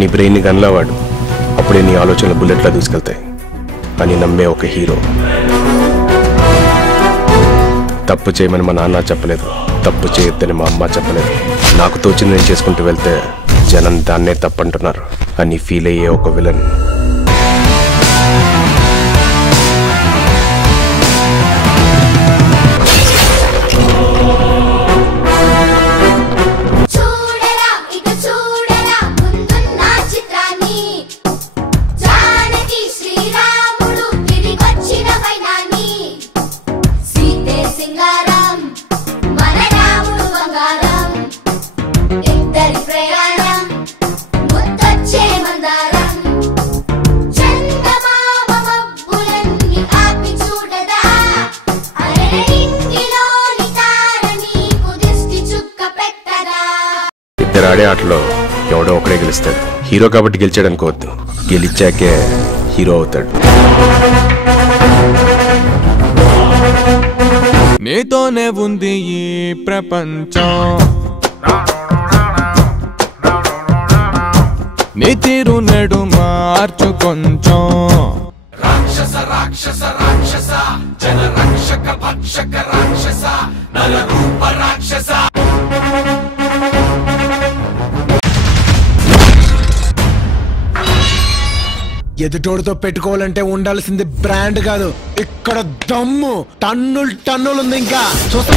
నీ బ్రెయిన్ని గన్లా వాడు, అప్పుడే నీ ఆలోచనలు బుల్లెట్లా దూసుకెళ్తాయి అని నమ్మే ఒక హీరో. తప్పు చేయమని మా నాన్న చెప్పలేదు, తప్పు చేయొద్దని మా అమ్మ చెప్పలేదు. నాకు తోచింది నేను చేసుకుంటూ వెళ్తే జనం దాన్నే తప్పంటున్నారు అని ఫీల్ అయ్యే ఒక విలన్. ఇద్దరు ఆడే ఆటలో ఎవడో ఒకడే గెలుస్తాడు. హీరో కాబట్టి గెలిచాడు అనుకోవద్దు, గెలిచాకే హీరో అవుతాడు. నీతోనే ఉంది ఈ ప్రపంచం, నీ తీరు నడు మార్చు కొంచెం. రాక్షస రాక్షస రాక్షస జన రక్షక భక్షక రాక్షస నల రూప రాక్షస. ఎదుటోడితో పెట్టుకోవాలంటే ఉండాల్సింది బ్రాండ్ కాదు, ఇక్కడ దమ్ము టన్నులు టన్నులు ఉంది. ఇంకా చూస్తా